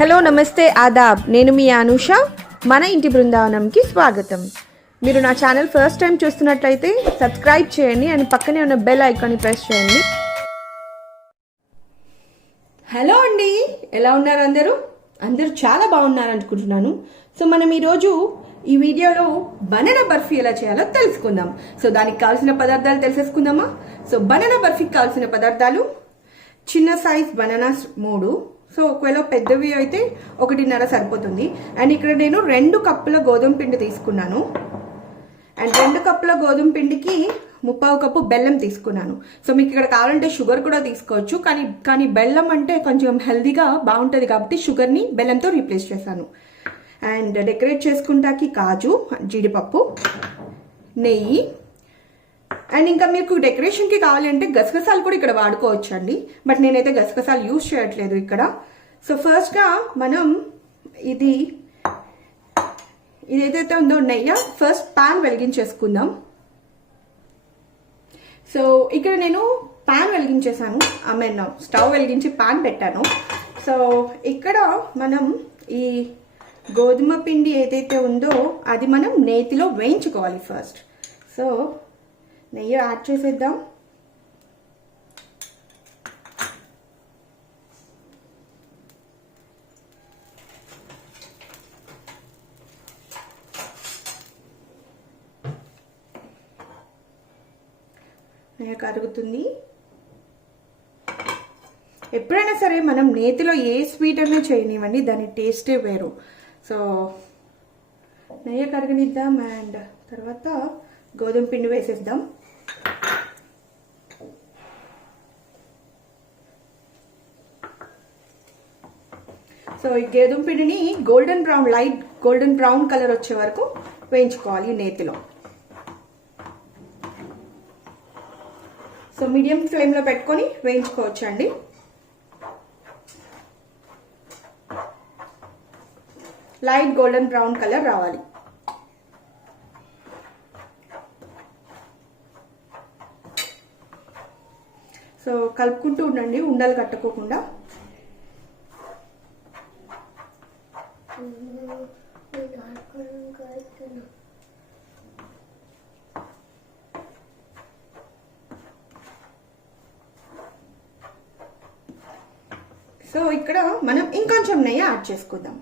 Hello నమస్తే ఆదాబ్, నేను మీ అనుష. మన ఇంటి బృందావనంకి స్వాగతం. మీరు నా ఛానల్ ఫస్ట్ టైం చూస్తున్నట్లయితే సబ్స్క్రైబ్ చేయండి అండ్ పక్కనే ఉన్న బెల్ ఐకాన్ని ప్రెస్ చేయండి. హలో అండి, ఎలా ఉన్నారు అందరూ? అందరూ చాలా బాగున్నారు అనుకుంటున్నాను. సో మనం ఈరోజు ఈ వీడియోలో బనానా బర్ఫీ ఎలా చేయాలో తెలుసుకుందాం. సో దానికి కావాల్సిన పదార్థాలు తెలిసేసుకుందామా? సో బనానా బర్ఫీకి కావాల్సిన పదార్థాలు: చిన్న సైజ్ బనానాస్ 3. సో ఒకవేళ పెద్దవి అయితే 1.5 సరిపోతుంది. అండ్ ఇక్కడ నేను 2 కప్పుల గోధుమ పిండి తీసుకున్నాను. అండ్ 2 కప్పుల గోధుమ పిండికి 1/4 కప్పు బెల్లం తీసుకున్నాను. సో మీకు ఇక్కడ కావాలంటే షుగర్ కూడా తీసుకోవచ్చు, కానీ బెల్లం అంటే కొంచెం హెల్దీగా బాగుంటుంది కాబట్టి షుగర్ని బెల్లంతో రీప్లేస్ చేశాను. అండ్ డెకరేట్ చేసుకుంటాకి కాజు, జీడిపప్పు, నెయ్యి. అండ్ ఇంకా మీకు డెకరేషన్కి కావాలంటే గసగసాలు కూడా ఇక్కడ వాడుకోవచ్చు అండి, బట్ నేనైతే గసగసాలు యూజ్ చేయట్లేదు ఇక్కడ. సో ఫస్ట్గా మనం ఇది ఏదైతే ఉందో నెయ్యి ఫస్ట్ పాన్ వెలిగించేసుకుందాం. సో ఇక్కడ నేను పాన్ వెలిగించేసాను, స్టవ్ వెలిగించి పాన్ పెట్టాను. సో ఇక్కడ మనం ఈ గోధుమ పిండి ఏదైతే ఉందో అది మనం నేతిలో వేయించుకోవాలి ఫస్ట్. సో నెయ్యి యాడ్ చేసేద్దాం. నెయ్యి కరుగుతుంది. ఎప్పుడైనా సరే మనం నేతిలో ఏ స్వీట్ అయినా చేయనివ్వండి, దాని టేస్టే వేరు. సో నెయ్యి కరగనిద్దాం. అండ్ తర్వాత గోధుమ పిండి వేసేద్దాం. సో ఈ గోధుమ పిండిని లైట్ గోల్డెన్ బ్రౌన్ కలర్ వచ్చే వరకు వేయించుకోవాలి నేతిలో. సో మీడియం ఫ్లేమ్లో పెట్టుకొని వేయించుకోవచ్చు అండి. లైట్ గోల్డెన్ బ్రౌన్ కలర్ రావాలి. సో కలుపుకుంటూ ఉండండి, ఉండలు కట్టుకోకుండా. సో ఇక్కడ మనం ఇంకొంచెం నెయ్యి యాడ్ చేసుకుందాం.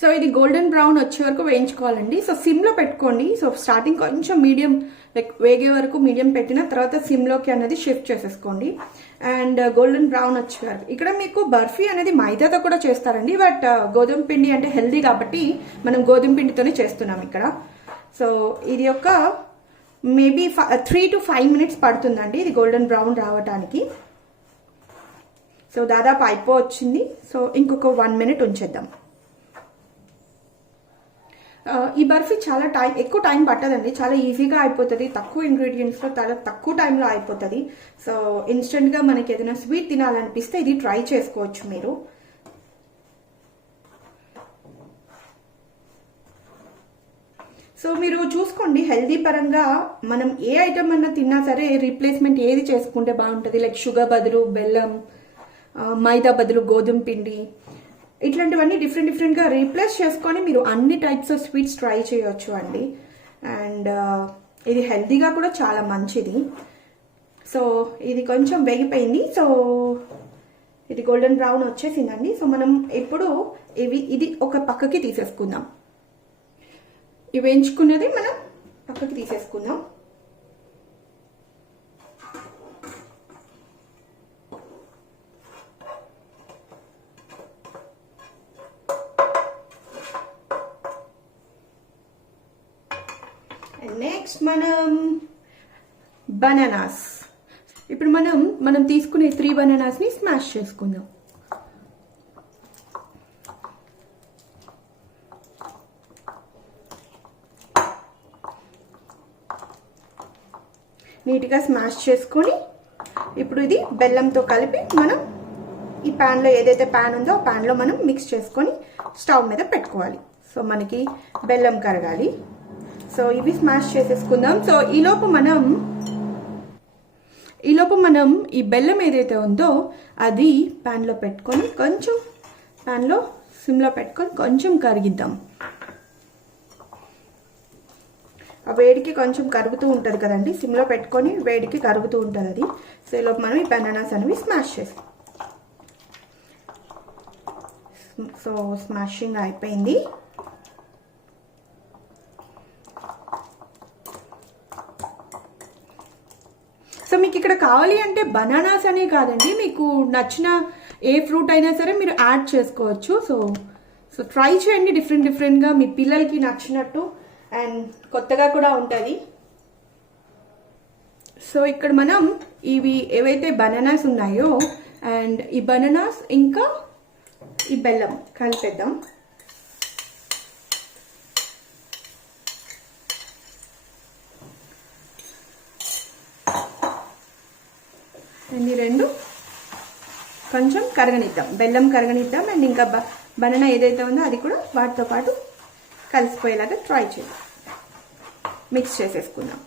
సో ఇది గోల్డెన్ బ్రౌన్ వచ్చే వరకు వేయించుకోవాలండి. సో సిమ్లో పెట్టుకోండి. సో స్టార్టింగ్ కొంచెం మీడియం వేగే వరకు మీడియం పెట్టిన తర్వాత సిమ్లోకి అనేది షిఫ్ట్ చేసేసుకోండి. అండ్ గోల్డెన్ బ్రౌన్ వచ్చే వరకు. ఇక్కడ మీకు బర్ఫీ అనేది మైదాతో కూడా చేస్తారండి, బట్ గోధుమ పిండి అంటే హెల్దీ కాబట్టి మనం గోధుమ పిండితోనే చేస్తున్నాం ఇక్కడ. సో ఇది ఒక మేబీ 3 to 5 minutes పడుతుందండి ఇది గోల్డెన్ బ్రౌన్ రావడానికి. సో దాదాపు అయిపోవచ్చింది. సో ఇంకొక 1 minute ఉంచేద్దాం. ఈ బర్ఫీ చాలా ఎక్కువ టైం పట్టదండి, చాలా ఈజీగా అయిపోతుంది. తక్కువ ఇంగ్రీడియంట్స్లో చాలా తక్కువ టైంలో అయిపోతుంది. సో ఇన్స్టెంట్గా మనకి ఏదైనా స్వీట్ తినాలనిపిస్తే ఇది ట్రై చేసుకోవచ్చు మీరు. సో మీరు చూసుకోండి, హెల్దీ పరంగా మనం ఏ ఐటమ్ అన్నా తిన్నా సరే రీప్లేస్మెంట్ ఏది చేసుకుంటే బాగుంటుంది. లైక్ షుగర్ బదులు బెల్లం, మైదా బదులు గోధుమ పిండి, ఇట్లాంటివన్నీ డిఫరెంట్గా రీప్లేస్ చేసుకొని మీరు అన్ని టైప్స్ ఆఫ్ స్వీట్స్ ట్రై చేయొచ్చు అండి. అండ్ ఇది హెల్దీగా కూడా చాలా మంచిది. సో ఇది కొంచెం వేగిపోయింది. సో ఇది గోల్డెన్ బ్రౌన్ వచ్చేసిందండి. సో మనం ఇప్పుడు ఇది ఒక పక్కకి తీసేసుకుందాం. ఇవి వేయించుకున్నది మనం పక్కకి తీసేసుకుందాం. నెక్స్ట్ మనం బనానాస్. ఇప్పుడు మనం తీసుకునే 3 బనానాస్ని స్మాష్ చేసుకుందాం. నీట్గా స్మాష్ చేసుకొని ఇప్పుడు ఇది బెల్లంతో కలిపి మనం ఈ ప్యాన్లో ఏదైతే ప్యాన్ ఉందో ఆ ప్యాన్లో మనం మిక్స్ చేసుకొని స్టవ్ మీద పెట్టుకోవాలి. సో మనకి బెల్లం కరగాలి. సో ఇవి స్మాష్ చేసేసుకుందాం. సో ఈలోపు మనం ఈ బెల్లం ఏదైతే ఉందో అది ప్యాన్లో పెట్టుకొని కొంచెం ప్యాన్లో సిమ్లో పెట్టుకొని కొంచెం కరిగిద్దాం. ఆ వేడికి కొంచెం కరుగుతూ ఉంటుంది కదండి, సిమ్లో పెట్టుకొని వేడికి కరుగుతూ ఉంటుంది అది. సో ఈలోపు మనం ఈ బనానాస్ అనేవి స్మాష్ చేస్తాం. సో స్మాషింగ్ అయిపోయింది. సో మీకు ఇక్కడ కావాలి అంటే బనానాస్ అనే కాదండి, మీకు నచ్చిన ఏ ఫ్రూట్ అయినా సరే మీరు యాడ్ చేసుకోవచ్చు. సో ట్రై చేయండి డిఫరెంట్గా మీ పిల్లలకి నచ్చినట్టు, అండ్ కొత్తగా కూడా ఉంటుంది. సో ఇక్కడ మనం ఇవి ఏవైతే బనానాస్ ఉన్నాయో అండ్ ఈ బనానాస్ ఇంకా ఈ బెల్లం కలిపేద్దాం. అండ్ ఈ రెండు కొంచెం కరగనిద్దాం, బెల్లం కరగనిద్దాం. అండ్ ఇంకా బనానా ఏదైతే ఉందో అది కూడా వాటితో పాటు కలిసిపోయేలాగా ట్రై చేద్దాం. మిక్స్ చేసేసుకుందాం.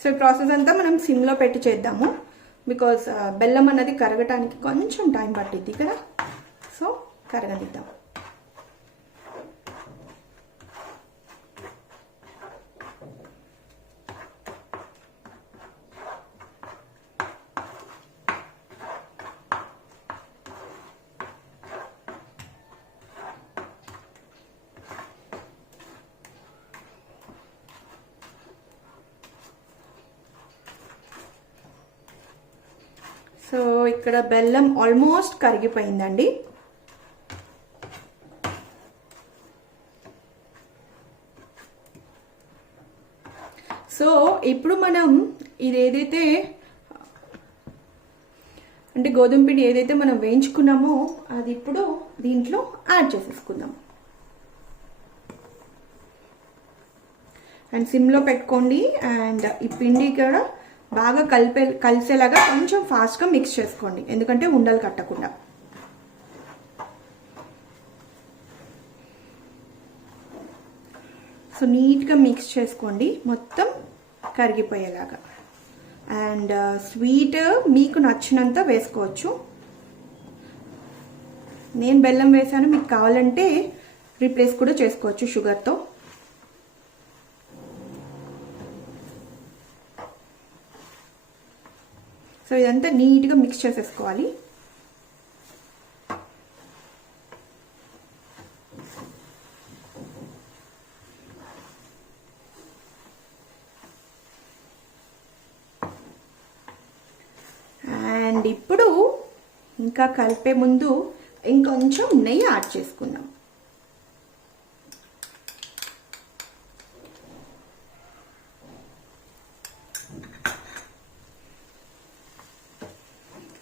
సో ఈ ప్రాసెస్ అంతా మనం సిమ్లో పెట్టి చేద్దాము, బికాజ్ బెల్లం అన్నది కరగటానికి కొంచెం టైం పట్టిద్ది కదా. సో కరగనిద్దాం. సో ఇక్కడ బెల్లం ఆల్మోస్ట్ కరిగిపోయిందండి. సో ఇప్పుడు మనం ఇది ఏదైతే అంటే గోధుమ పిండి ఏదైతే మనం వేయించుకున్నామో అది ఇప్పుడు దీంట్లో యాడ్ చేసేసుకుందాం. అండ్ సిమ్లో పెట్టుకోండి. అండ్ ఈ పిండి కూడా బాగా కలిసేలాగా కొంచెం ఫాస్ట్గా మిక్స్ చేసుకోండి, ఎందుకంటే ఉండలు కట్టకుండా. సో నీట్గా మిక్స్ చేసుకోండి మొత్తం కరిగిపోయేలాగా. అండ్ స్వీట్ మీకు నచ్చినంత వేసుకోవచ్చు. నేను బెల్లం వేసాను, మీకు కావాలంటే రీప్లేస్ కూడా చేసుకోవచ్చు షుగర్తో. సో ఇదంతా నీట్గా మిక్స్ చేసేసుకోవాలి. అండ్ ఇప్పుడు ఇంకా కలిపే ముందు ఇంకొంచెం నెయ్యి యాడ్ చేసుకుందాం.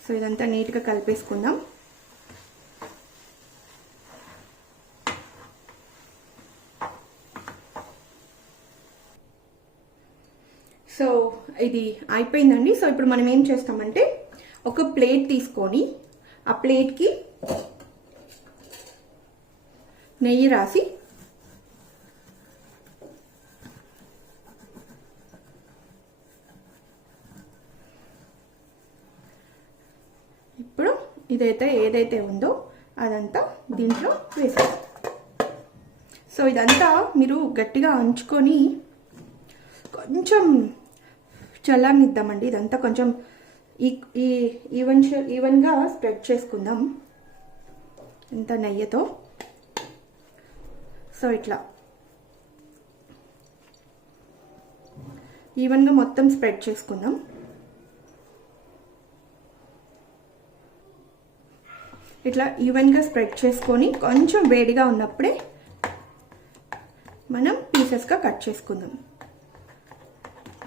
సో ఇదంతా నీట్గా కలిపేసుకుందాం. సో ఇది అయిపోయిందండి. సో ఇప్పుడు మనం ఏం చేస్తామంటే ఒక ప్లేట్ తీసుకొని ఆ ప్లేట్కి నెయ్యి రాసి ఇప్పుడు ఏదైతే ఉందో అదంతా దీంట్లో వేసాం. సో ఇదంతా మీరు గట్టిగా అంచుకొని కొంచెం చల్లనిద్దామండి. ఇదంతా కొంచెం ఈవెన్గా స్ప్రెడ్ చేసుకుందాం ఇంత నెయ్యితో. సో ఇట్లా ఈవెన్గా మొత్తం స్ప్రెడ్ చేసుకుందాం. ఇట్లా ఈవెన్గా స్ప్రెడ్ చేసుకొని కొంచెం వేడిగా ఉన్నప్పుడే మనం పీసెస్గా కట్ చేసుకుందాం.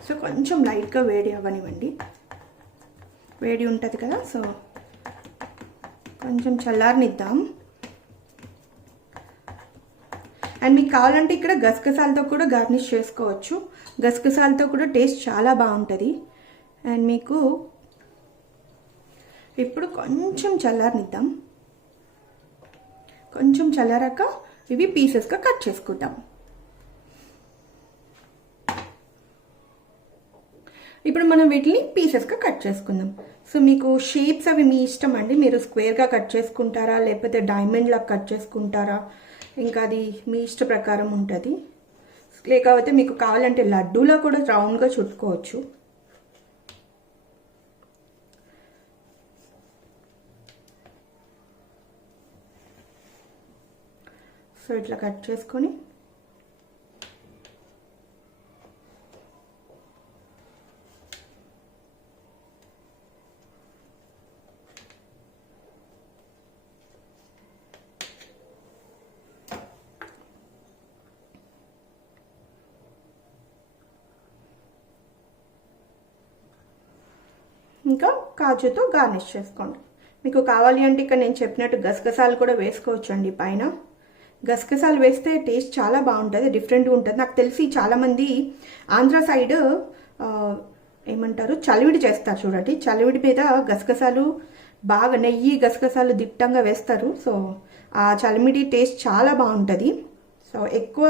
సో కొంచెం లైట్గా వేడి అవ్వనివ్వండి. వేడి ఉంటుంది కదా, సో కొంచెం చల్లారనిద్దాం. అండ్ మీకు కావాలంటే ఇక్కడ గసగసాలతో కూడా గార్నిష్ చేసుకోవచ్చు. గసగసాలతో కూడా టేస్ట్ చాలా బాగుంటుంది. అండ్ మీకు ఇప్పుడు కొంచెం చల్లారనిద్దాం. కొంచెం చల్లారాక ఇవి పీసెస్గా కట్ చేసుకుంటాం. ఇప్పుడు మనం వీటిని పీసెస్గా కట్ చేసుకుందాం. సో మీకు షేప్స్ అవి మీ ఇష్టం అండి. మీరు స్క్వేర్గా కట్ చేసుకుంటారా లేకపోతే డైమండ్ లాగా కట్ చేసుకుంటారా, ఇంకా అది మీ ఇష్ట ప్రకారం ఉంటుంది. లేకపోతే మీకు కావాలంటే లడ్డూలో కూడా రౌండ్గా చుట్టుకోవచ్చు. సో ఇట్లా కట్ చేసుకొని ఇంకా కాజుతో గార్నిష్ చేసుకోండి. మీకు కావాలి అంటే ఇక్కడ నేను చెప్పినట్టు గసగసాలు కూడా వేసుకోవచ్చు అండి. పైన గసగసాలు వేస్తే టేస్ట్ చాలా బాగుంటుంది, డిఫరెంట్గా ఉంటుంది. నాకు తెలిసి చాలామంది ఆంధ్ర సైడ్ ఏమంటారు చలివిడి చేస్తారు చూడండి. చలివిడి మీద గసగసాలు బాగా నెయ్యి గసగసాలు దిట్టంగా వేస్తారు. సో ఆ చలిమిడి టేస్ట్ చాలా బాగుంటుంది. సో ఎక్కువ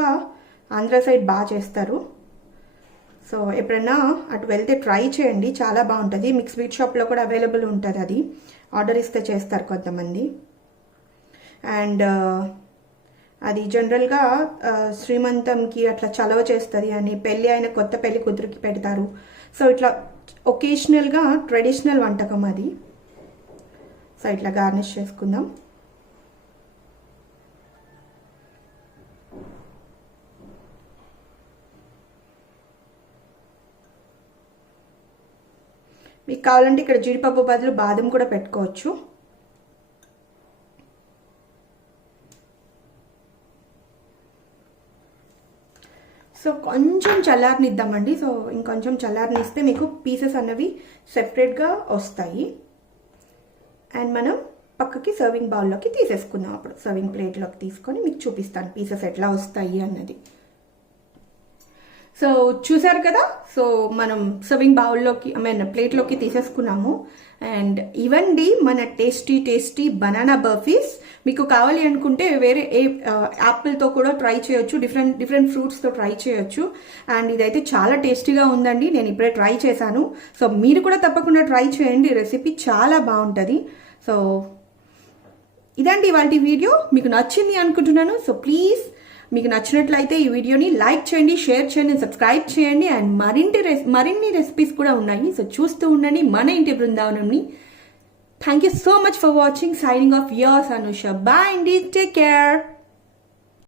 ఆంధ్ర సైడ్ బాగా చేస్తారు. సో ఎప్పుడైనా అటు వెళ్తే ట్రై చేయండి, చాలా బాగుంటుంది. మీకు స్వీట్ షాప్లో కూడా అవైలబుల్ ఉంటుంది. అది ఆర్డర్ ఇస్తే చేస్తారు కొంతమంది. అండ్ అది జనరల్గా శ్రీమంతంకి అట్లా చలవ చేస్తుంది అని, పెళ్ళి అయిన కొత్త పెళ్లి కూతురికి పెడతారు. సో ఇట్లా ఒకేషనల్గా ట్రెడిషనల్ వంటకం అది. సో ఇట్లా గార్నిష్ చేసుకుందాం. మీకు కావాలంటే ఇక్కడ జీడిపప్పు బదులు బాదం కూడా పెట్టుకోవచ్చు. సో కొంచెం చల్లారనిద్దామండి. సో ఇంకొంచెం చల్లారనిస్తే మీకు పీసెస్ అన్నవి సెపరేట్గా వస్తాయి. అండ్ మనం పక్కకి సర్వింగ్ బౌల్లోకి తీసేసుకుందాం. అప్పుడు సర్వింగ్ ప్లేట్లోకి తీసుకొని మీకు చూపిస్తాను పీసెస్ ఎట్లా వస్తాయి అన్నది. సో చూసారు కదా, సో మనం సర్వింగ్ బౌల్లోకి ప్లేట్లోకి తీసేసుకున్నాము. అండ్ ఇవండి మన టేస్టీ బనానా బర్ఫీస్. మీకు కావాలి అనుకుంటే వేరే యాపిల్తో కూడా ట్రై చేయొచ్చు, డిఫరెంట్ ఫ్రూట్స్తో ట్రై చేయొచ్చు. అండ్ ఇదైతే చాలా టేస్టీగా ఉందండి, నేను ఇప్పుడే ట్రై చేశాను. సో మీరు కూడా తప్పకుండా ట్రై చేయండి, రెసిపీ చాలా బాగుంటుంది. సో ఇదండి ఇవాళ వీడియో, మీకు నచ్చింది అనుకుంటున్నాను. సో ప్లీజ్ మీకు నచ్చినట్లయితే ఈ వీడియోని లైక్ చేయండి, షేర్ చేయండి, సబ్స్క్రైబ్ చేయండి. అండ్ మరిన్ని రెసిపీస్ కూడా ఉన్నాయి. సో చూస్తూ ఉండండి మన ఇంటి బృందావనంని. Thank you so much for watching. Signing off yours Anusha. Bye అండి, టేక్ కేర్.